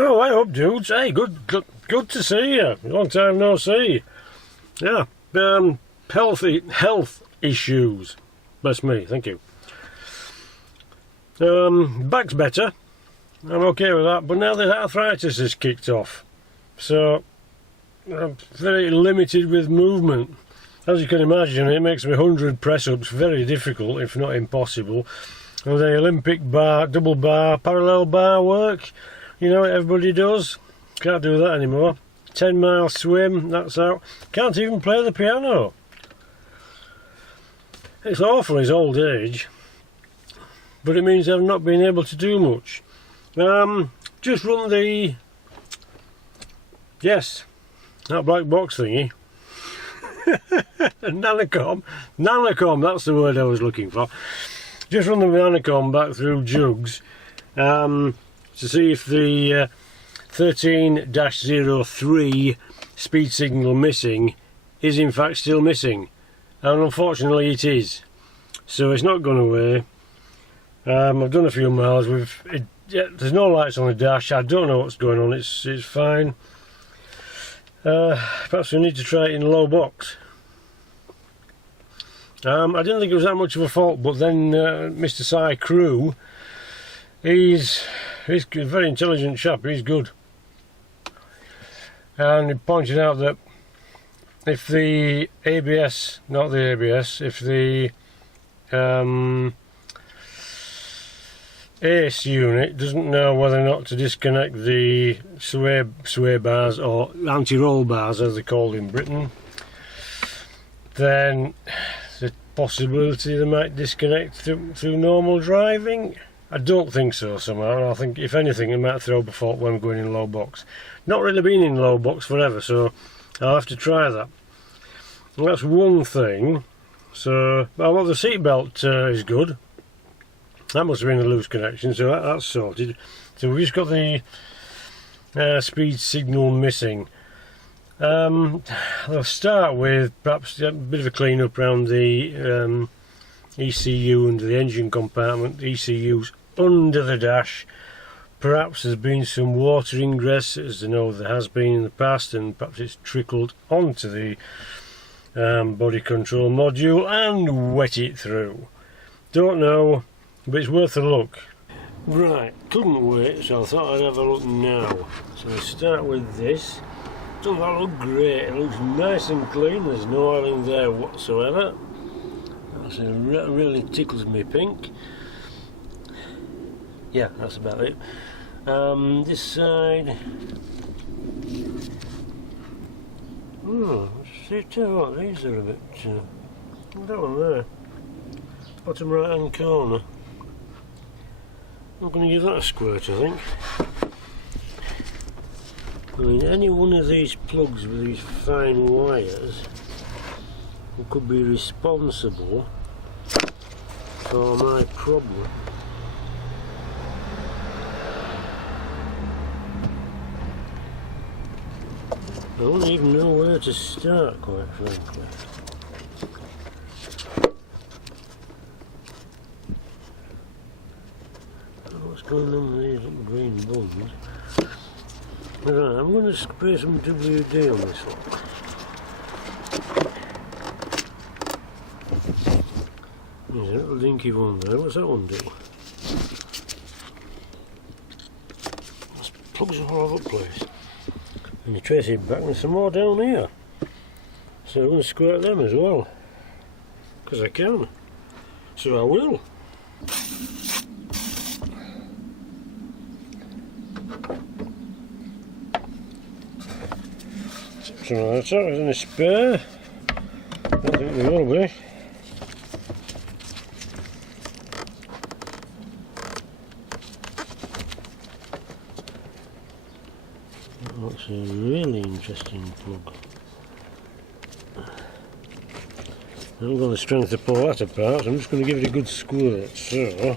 Oh, I hope, dudes. Hey, good to see you. Long time no see. Yeah, health issues. That's me, thank you. Back's better. I'm okay with that, but now the arthritis has kicked off. So, I'm very limited with movement. As you can imagine, it makes me 100 press-ups very difficult, if not impossible. And the Olympic bar, double bar, parallel bar work, you know what everybody does? Can't do that anymore. 10-mile swim, that's out. Can't even play the piano. It's awful, his old age. But it means I've not been able to do much. Just run the... Yes, that black box thingy. Nanocom, that's the word I was looking for. Just run the Nanocom back through jugs to see if the 13-03 speed signal missing is in fact still missing, and unfortunately it is. So it's not gone away. I've done a few miles with it. There's no lights on the dash. I don't know what's going on. It's fine. Perhaps we need to try it in low box. I didn't think it was that much of a fault, but then Mr. Cy Crew, he's a very intelligent chap. He's good, and he pointed out that if the ABS, not the ABS, if the ACE unit doesn't know whether or not to disconnect the sway bars, or anti-roll bars as they're called in Britain, then the possibility they might disconnect through normal driving. I don't think so somehow. I think if anything it might throw up a fault when going in low box. Not really been in low box forever, so I'll have to try that. And that's one thing. So, well, the seatbelt is good. That must have been a loose connection, so that's sorted. So we've just got the speed signal missing. I'll start with perhaps a bit of a clean up around the ECU under the engine compartment. The ECU's under the dash. Perhaps there's been some water ingress, as I know there has been in the past, and perhaps it's trickled onto the body control module and wet it through. Don't know, but it's worth a look. Right, couldn't wait, so I thought I'd have a look now. So we start with this. Doesn't that look great? It looks nice and clean. There's no oil in there whatsoever. That really tickles me pink. Yeah, that's about it. This side. Tell you what, these are a bit. That one there, bottom right hand corner. I'm going to give that a squirt, I think. I mean, any one of these plugs with these fine wires could be responsible for my problem. I don't even know where to start, quite frankly. What's going on with these little green buns? Right, I'm going to spray some WD on this one. There's a little dinky one there. What's that one do? There's plugs all over the place. And you trace it back, and there's some more down here. So I'm going to squirt them as well. Because I can. So I will. So that's that, there's any spare. I don't think there will be. That's a really interesting plug. I haven't got the strength to pull that apart, so I'm just going to give it a good squirt. So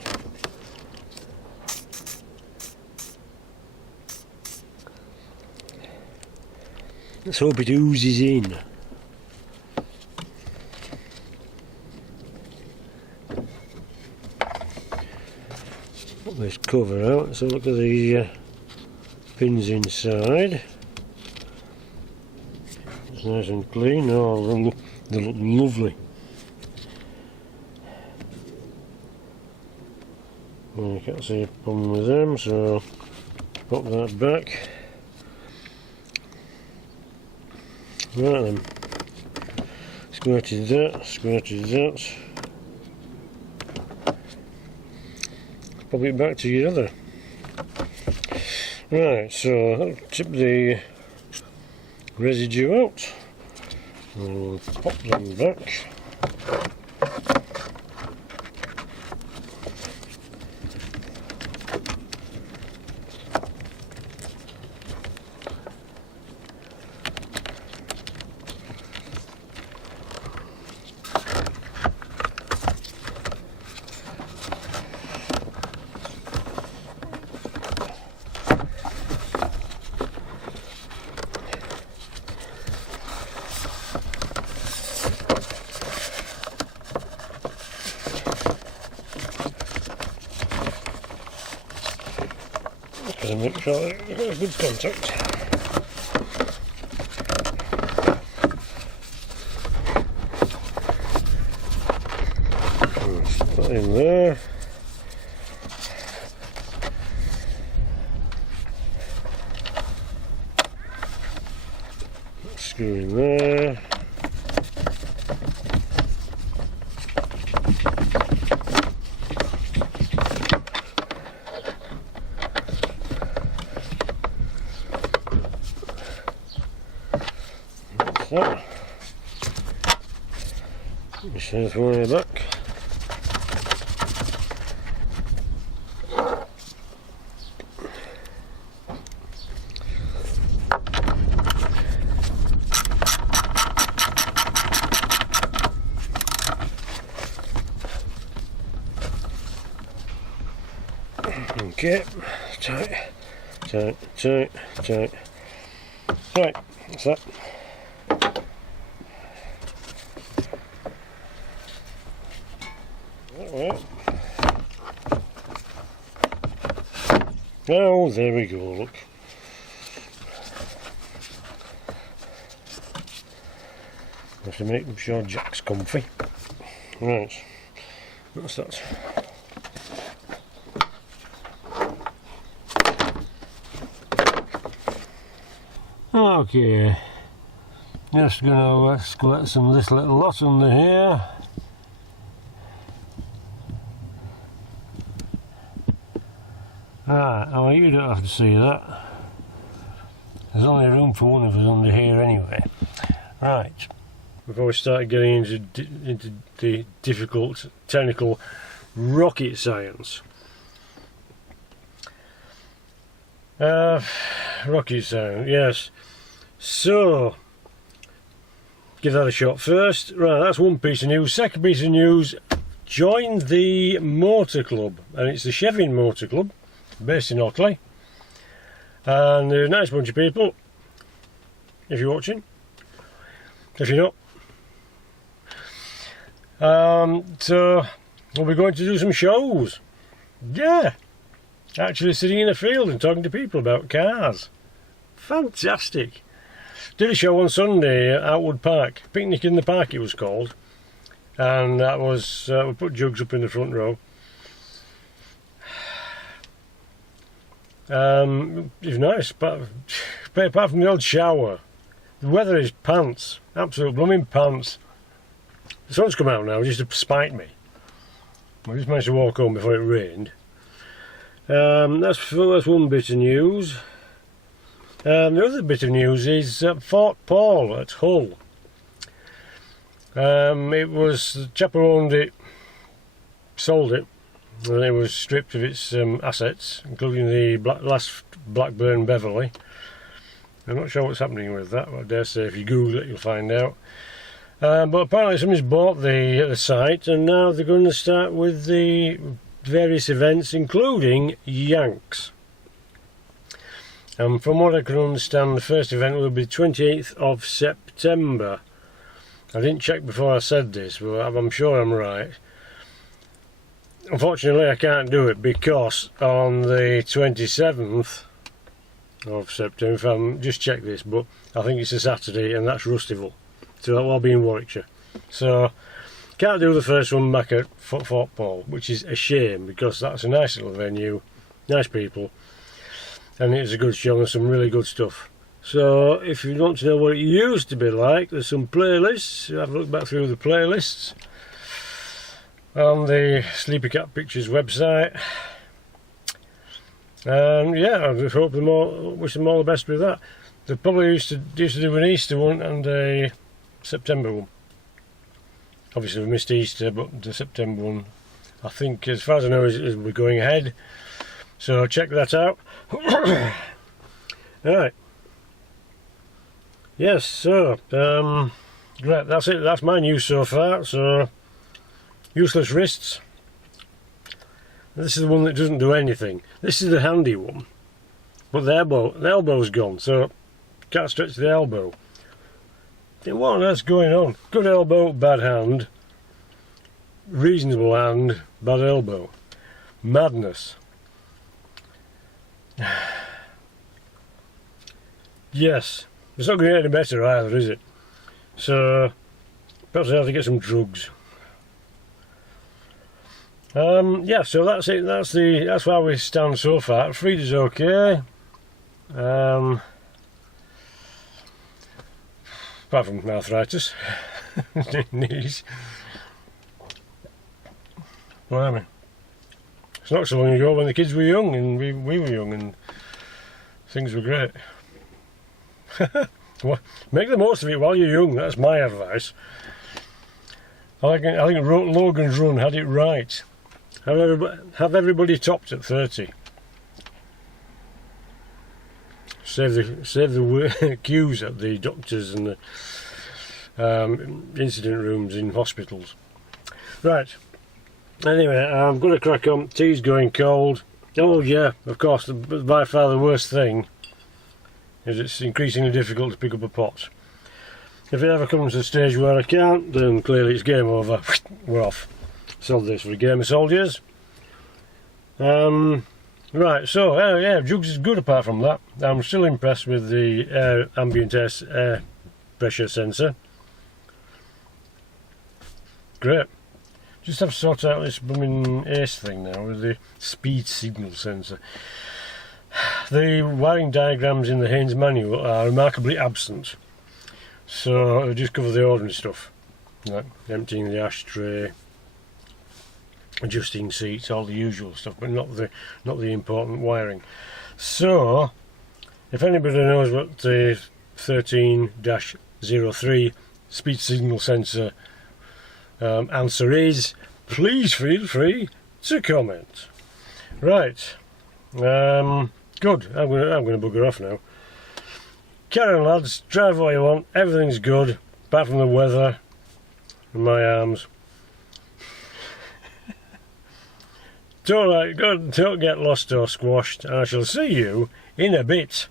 let's hope it oozes in. Put this cover out, so look at the pins inside. It's nice and clean. Oh, they look lovely. Well, you can't see a problem with them, so pop that back. Right then. Squirted that. Pop it back together. Right, so I'll tip the residue out. And we'll pop them back. To make sure that we've got a good contact. Put that in there. Screw in there. That. Just have one in the back. Okay, tight. Right, that's that. Oh, there we go, look. Have to make sure Jack's comfy. Right, what's that? Okay, just gonna squirt some of this little lot under here. Right, oh, you don't have to see that. There's only room for one of us under here anyway. Right. Before we start getting into the difficult technical rocket science. Rocket science, yes. So, give that a shot first. Right, that's one piece of news. Second piece of news, joined the motor club, and it's the Chevin Motor Club, based in Otley, and they're a nice bunch of people, if you're watching. If you're not, so we'll be going to do some shows. Yeah, actually sitting in a field and talking to people about cars. Fantastic. Did a show on Sunday at Outwood Park, Picnic in the Park it was called, and that was we put jugs up in the front row. It was nice, but apart from the old shower, the weather is pants, absolute blooming pants. The sun's come out now just to spite me. I just managed to walk home before it rained. That's one bit of news. The other bit of news is Fort Paul at Hull. It was the chap who owned it, sold it, and it was stripped of its assets, including the last Blackburn Beverley. I'm not sure what's happening with that, but I dare say if you Google it you'll find out. But apparently somebody's bought the site, and now they're going to start with the various events, including Yanks. And from what I can understand, the first event will be 28th of September. I didn't check before I said this, but I'm sure I'm right. Unfortunately I can't do it because on the 27th of September. If I'm just check this, but I think it's a Saturday, and that's Rustival, so that will be in Warwickshire. So can't do the first one back at Fort Paul, which is a shame because that's a nice little venue, nice people, and it's a good show and some really good stuff. So if you want to know what it used to be like, there's some playlists. Have a look back through the playlists on the Sleepy Cat Pictures website. And yeah, I just hope wish them all the best with that. They probably used to do an Easter one and a September one. Obviously we missed Easter, but the September one, I think, as far as I know, is we're going ahead. So check that out. Alright. Yes, so right, that's it. That's my news so far. So useless wrists. This is the one that doesn't do anything. This is the handy one, but the elbow's gone, so can't stretch the elbow. What on earth's going on? Good elbow, bad hand. Reasonable hand, bad elbow. Madness. Yes, it's not going to get any better either, is it? So perhaps I have to get some drugs. Yeah, so that's it. That's where we stand so far. Frieda's okay. Apart from arthritis, knees. Blimey. It's not so long ago when the kids were young and we were young and things were great. Well, make the most of it while you're young. That's my advice. I think Logan's Run had it right. Have everybody topped at 30. Save the queues at the doctors and the incident rooms in hospitals. Right. Anyway, I'm going to crack on. Tea's going cold. Oh yeah, of course. By far the worst thing is it's increasingly difficult to pick up a pot. If it ever comes to a stage where I can't, then clearly it's game over. We're off. Sold this for a game of soldiers. Right, so yeah, Jugs is good apart from that. I'm still impressed with the ambient air pressure sensor. Great. Just have to sort out this blooming ACE thing now with the speed signal sensor. The wiring diagrams in the Haynes manual are remarkably absent. So I just cover the ordinary stuff, like emptying the ashtray, adjusting seats, all the usual stuff, but not the important wiring. So if anybody knows what the 13-03 speed signal sensor answer is, please feel free to comment. Right, good. I'm going to bugger off now. Carry on, lads. Drive what you want. Everything's good, apart from the weather and my arms. Don't get lost or squashed. I shall see you in a bit.